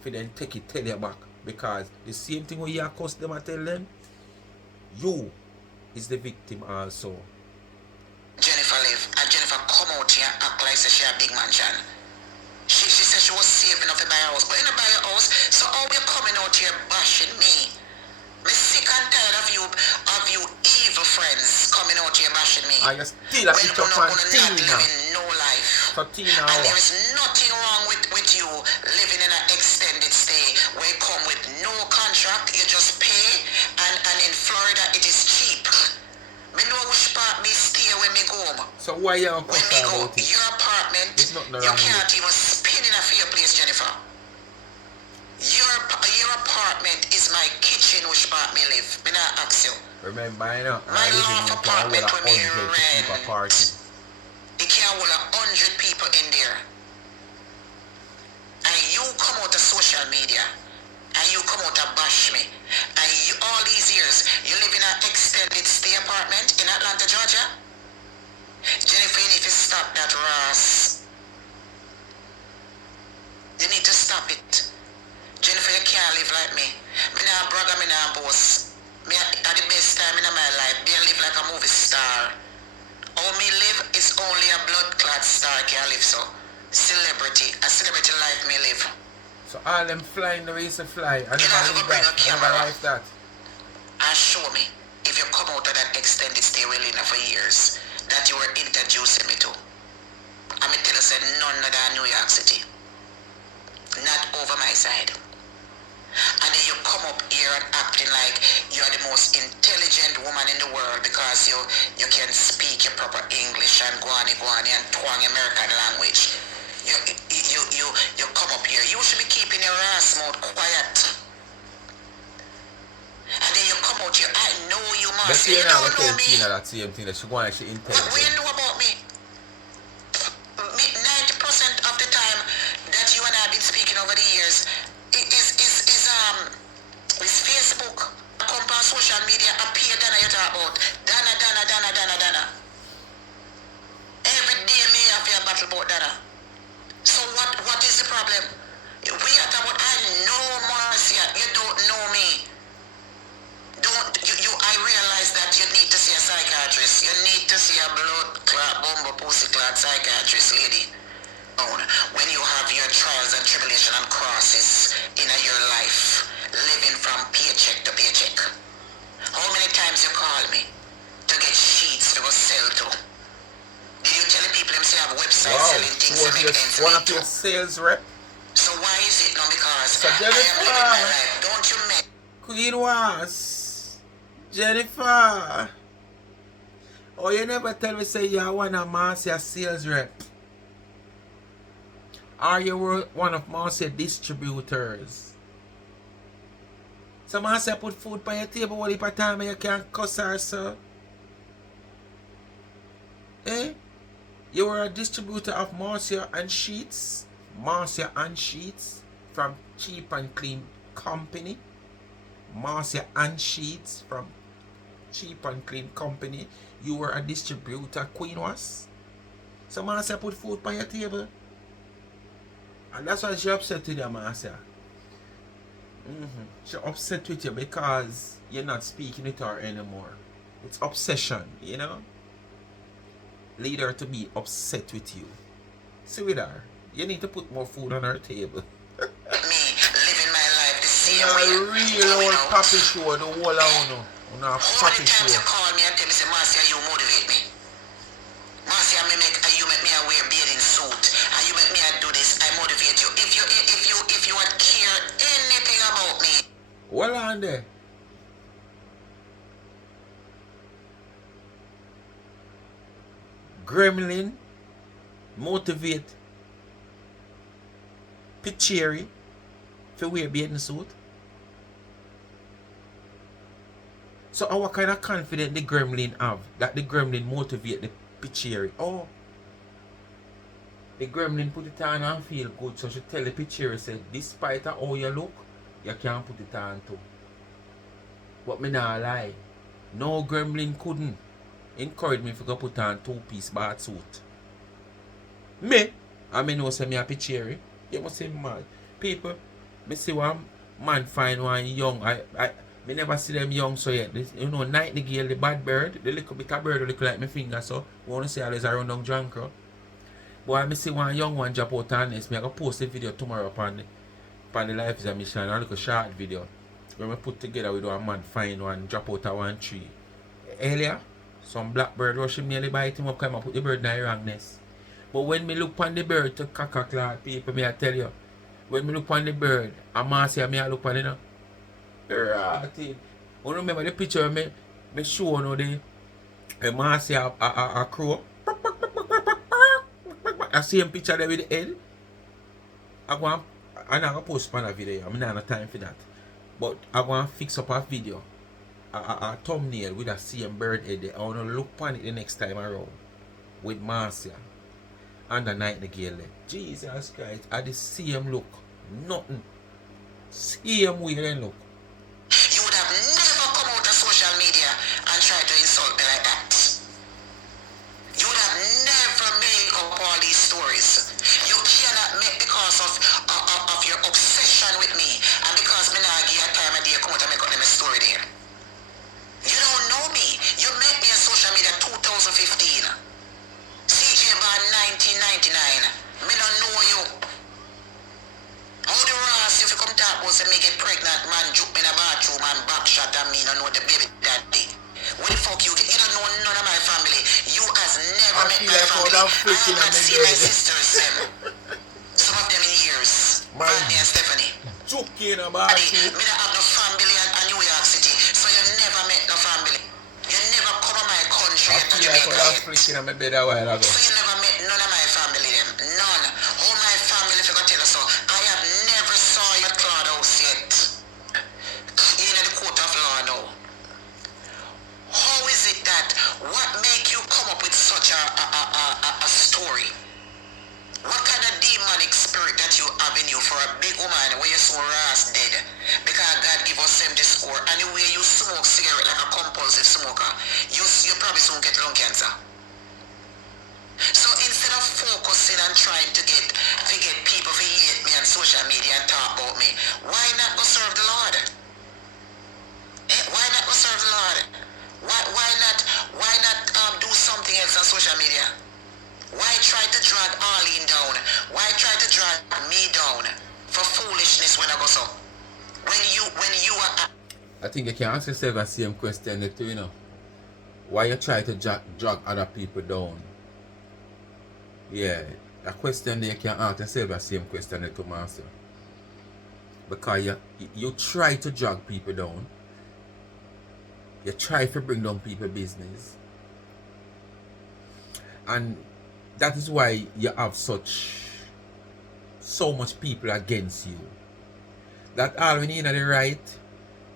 for them take it, tell you back. Because the same thing where you cuss them and tell them, you is the victim also. Jennifer live, and Jennifer come out here and act like she a big mansion. She said she was safe enough to buy a house, but you don't buy a house, so how you coming out here bashing me? Me sick and tired of you evil friends coming out here bashing me. And you still a pitch up on Tina. No life. So Tina, and there is nothing wrong with you living in an extended stay where you come with no contract, you just pay, and in Florida it is cheap. Me know which part me stay when me go home. So why you when me go, about it? your apartment, you can't even spin in a fair place, Jennifer. Your apartment is my kitchen which part me live. Me not ask you. Remember, I know. My love apartment when me rent. It can't hold 100 people in there. And you come out of social media and you come out and bash me. And you, all these years, you live in an extended stay apartment in Atlanta, Georgia? Jennifer, you need to stop that, Ross. You need to stop it. Jennifer, you can't live like me. Me not brother, me not boss. Me at the best time in my life, me live like a movie star. How me live is only a blood clot star can live so. Celebrity, a celebrity life me live. So all them flying the way to fly. I you never bring a camera like that. And show me if you come out of that extended stay with Lena for years that you were introducing me to. I mean tell you say none of that New York City. Not over my side. And then you come up here and acting like you're the most intelligent woman in the world because you can speak your proper English and guani and twang American language. You come up here. You should be keeping your ass mouth quiet. And then you come out here. I know you, Marcy. You don't know me. Tina that same thing that she wanted, she intelligent. What do you know about me? 90% of the time that you and I have been speaking over the years is Facebook. Come on social media, appear Dana you talk about. Dana. Every day me have a battle about Dana. So what is the problem? We are talking about I know Marcia, you don't know me. I realize that you need to see a psychiatrist. You need to see a blood clot, bumbo pussy clot psychiatrist lady. When you have have your trials and tribulation and crosses in your life, living from paycheck to paycheck. How many times you call me to get sheets to go sell to? Did you tell the people them say have websites selling things to make ends meet? One of your sales rep. So why is it now? Because So I am living my life. Don't you make Queen Wasp, Jennifer. Oh, you never tell me say you are one of Marcia sales rep. Are you one of Marcia distributors? So Marcia put food on your table all the time and you can't cuss her, sir. Eh? You were a distributor of Marcia and Sheets. Marcia and Sheets from Cheap and Clean Company. Marcia and Sheets from Cheap and Clean Company. You were a distributor, Queen was. So Marcia put food on your table. And that's why she upset with you, Marcia. She upset with you because you're not speaking with her anymore. It's obsession, you know? Lead her to be upset with you. See with her. You need to put more food on her table. me living my life the same way? A real old papi show, the whole of you. How many times you call me and tell me, say, Marcia, you motivate me. Marcia, you make me wear bathing suit, and you make me do this. I motivate you. If you would care anything about me. Well on there. Gremlin motivate Picheri for wear bathing suit. So what kind of confidence the Gremlin have that the Gremlin motivate the Picheri? Oh, the Gremlin put it on and feel good, so she tell the Picheri, say, despite of how you look, you can't put it on too. But me not lie. No Gremlin couldn't encourage me to go put on 2-piece bath suit. Me, I mean know say me a Picheri. You must say mad. People, me see one man find one young. Me never see them young so yet. This, you know, Nightingale, the bad bird, the little bit of bird, look like my finger, so we want to say always around on drunker. Boy, I see one young one drop out on this. Me I go post a video tomorrow upon the Life is a Mission, a little short video. When we put together with one man find one drop out of one tree. Earlier, some blackbird rush him nearly bite him up, come and put the bird in the wrong nest. But when me look on the bird to caca people, me I tell you, when me look on the bird, I must say me I look on it, you know. Right. You remember the picture me show you the man say a crow. I see him picture there with the head. I'm going to post on a video. I don't have time for that. But I'm going to fix up a video. A thumbnail with a same bird head there. I want to look on it the next time around. With Marcia. And the Nightingale there. Jesus Christ. At the same look. Nothing. Same way they look. You would have never come out of social media and try to insult me like that. You would have never made up all these stories. You cannot make because of your obsession with me and because me not give you time of day come out and make up them a story there. You don't know me. You met me on social media 2015. CJ Band 1999. Me don't know you. How the Ross if you come talk about say me get pregnant, man juke me in a bathroom and back shot and me don't know the baby daddy. What the fuck you get? You don't know none of my family. You has never met my family. I have not seen my sisters them. Some of them in years. Brandy and Stephanie. Juke in a bathroom. Me don't have no family in New York City, so you never met no family. You never come to my country I feel like I was flicking on my bed a while ago. So you never met none of my family them. None. All my family, if you can tell us so, I have never saw your cloud house yet. In the court of law now. How is it that what make you come up with such a story? What kind of demonic spirit that you have in you for a big woman when you saw Ross dead? Because God give us 70 score and the way you smoke cigarette like a compulsive smoker, you probably soon get lung cancer. So instead of focusing and trying to get people to hate me on social media and talk about me, why not go serve the Lord? Why not go serve the Lord? Why not do something else on social media? Why try to drag Arlene down? Why try to drag I think you can ask yourself the same question too, you know. Why you try to drag other people down? Yeah, a question there you can ask yourself the same question to master. Because you try to drag people down. You try to bring down people's business. And that is why you have so much people against you. That all when you're in the right,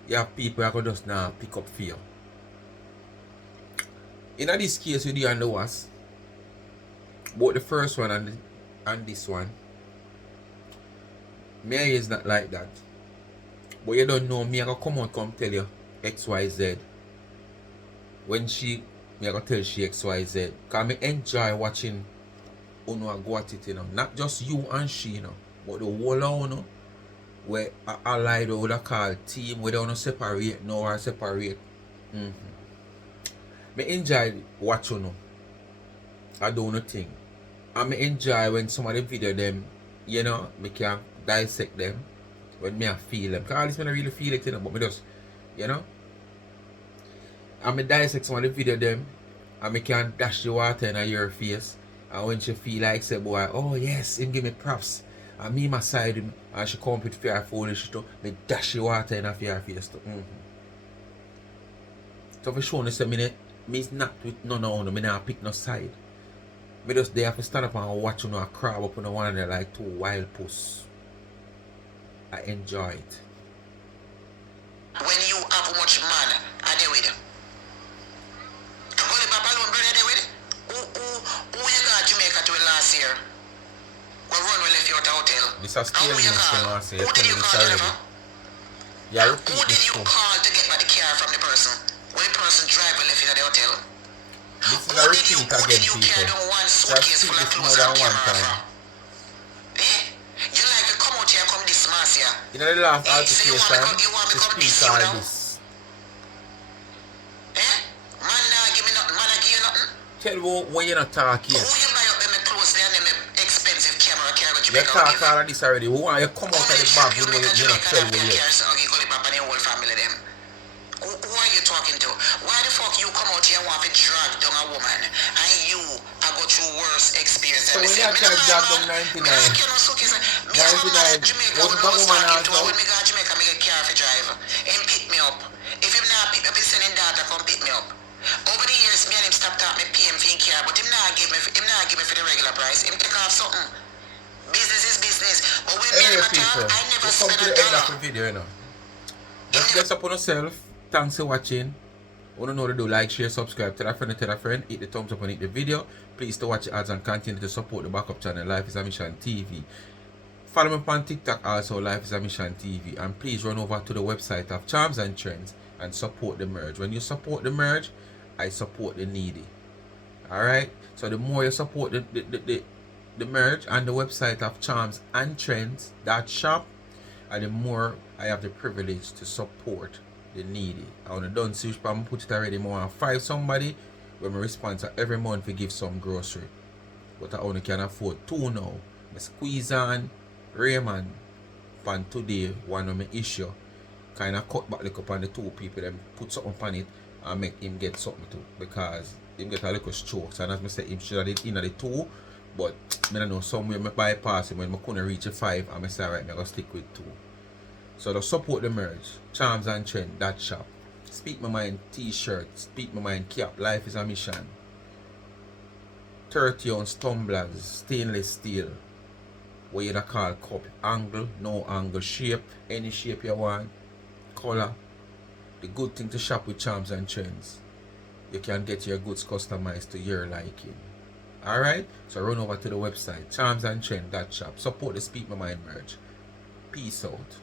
you have people who just now pick up for you. In this case with you and the Wasp, both the first one and this one, me is not like that. But you don't know, me I go come out come tell you XYZ. When me I go tell she XYZ. Because me enjoy watching Uno go at it, you know. Not just you and she, you know, but the whole of Uno. Where I allied with a call team, where they don't separate, no or separate. Me enjoy watching Uno. I do nothing. And me enjoy when some of the video them, you know, me can dissect them. When me I feel them. Because all this me don't really feel it, you know, but me just, you know. And me dissect some of the video them. And me can dash the water in your face. And when she feel like say, boy, oh yes, him give me props. And me my side him. And she come with fair foolish too. Me dash the water in her face too. So for sure, say me not with none of them. Me not pick no side. Me just there to stand up and watch you crab up on one of them like two wild puss. I enjoy it. When you have much man, are they with you? Holy Papa alone, brother, they with you? Who you got Jamaica to last year? When run we left you at the hotel? This is still who you call? Who did you call, Jennifer? Yeah, who did you call to get back the car from the person? When the person drive and left you at the hotel? This is a repeat again, people. Who did you carry down one suitcase full of clothes and camera from? You like to come out here and come this mass here. You know the last altercation, you want me to come speak this you all now? this. Man nah give me nothing, man nah give you nothing. Tell me when you're not talking. Who you buy up them clothes there and them expensive camera carry what you You make talk out all of this already. Who want you come out of the bag you when make a you're not Jamaican tell and me yet? so you call the papa and your whole family them. Who are you talking to? Why the fuck you come out here and want to drag down a woman and you I go through worse experience So than when this? you try to drag down 99, 99, Jamaica what when I the was woman talking to her has when me got Jamaica me get car for drive. Him pick me up. If him not pick me up, he send him daughter come pick me up. Over the years, me and him stop talking me pay him for him car, but him not give me for the regular price. Him take off something. Business is business. But when me and him talk, I never spend a dollar. Video, you know. Just bless upon yourself. Thanks for watching. Want to know to do like, share, subscribe, tell a friend, hit the thumbs up and hit the video. Please to watch the ads and continue to support the backup channel Life is a Mission TV. Follow me on TikTok also, Life is a Mission TV, and please run over to the website of Charms and Trends and support the merge. When you support the merge, I support the needy. Alright? So the more you support the merge and the website of Charms and Trends, that shop, and the more I have the privilege to support the needy. I want to done see which part put it already. I want to find somebody when my response every month we give some grocery. But I only can afford two now. I squeeze on Raymond from today, one of my issue. Kind of cut back like on the two people, then put something on it and make him get something too. Because him get a little strokes. And as I said, him should have did in the two. But I don't know, somewhere I bypass him when I couldn't reach a 5 and I say, alright, I'm going to stick with 2. So to support the merge, Charms and Trend, that shop. Speak My Mind t-shirt, Speak My Mind cap, Life is a Mission. 30-ounce tumblers, stainless steel. What you call cup, angle, no angle, shape, any shape you want, color. The good thing to shop with Charms and Trends, you can get your goods customized to your liking. Alright? So run over to the website, Charms and Trend, that shop. Support the Speak My Mind merge. Peace out.